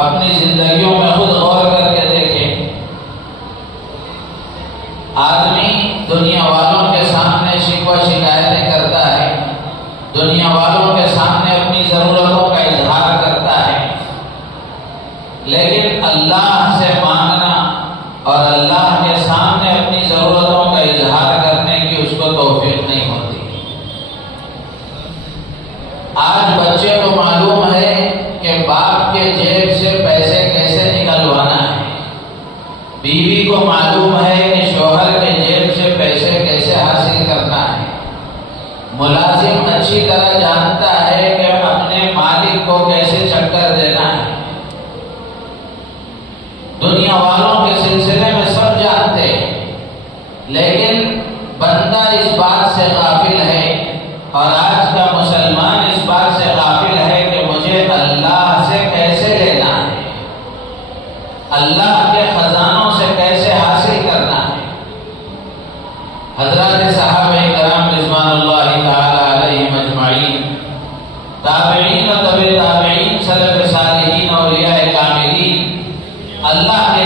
اپنی زندگیوں میں خود غور کر کے دیکھیں. آدمی دنیا والوں کے سامنے شکوہ شکایتیں کرتا ہے، دنیا والوں کے سامنے اپنی ضرورتوں کا اظہار کرتا ہے، لیکن اللہ سے مانگنا اور اللہ کے سامنے اپنی ضرورتوں کا اظہار کرنے کی اس کو توفیق نہیں ہوتی. آج بچے کو معلوم ہے کہ باپ کے جیب سے پیسے کیسے نکلوانا ہے، بیوی کو معلوم ہے کہ شوہر کے جیب سے پیسے کیسے حاصل کرنا ہے، ملازم اچھی طرح جانتا ہے کہ اپنے مالک کو کیسے چکر دینا ہے. دنیا والوں کے سلسلے میں سب جانتے ہیں، لیکن بندہ اس بات سے غافل ہے، اور آج کا مسلمان اس بات سے غافل ہے کہ مجھے اللہ سے کیسے لینا ہے، اللہ کے خزانوں سے کیسے حاصل کرنا ہے. حضرات صحابہ کرام رضوان اللہ تعالی علیہم اجمعین، تابعین و تبع تابعین، سلف صالحین، اولیاء کاملین، اللہ کے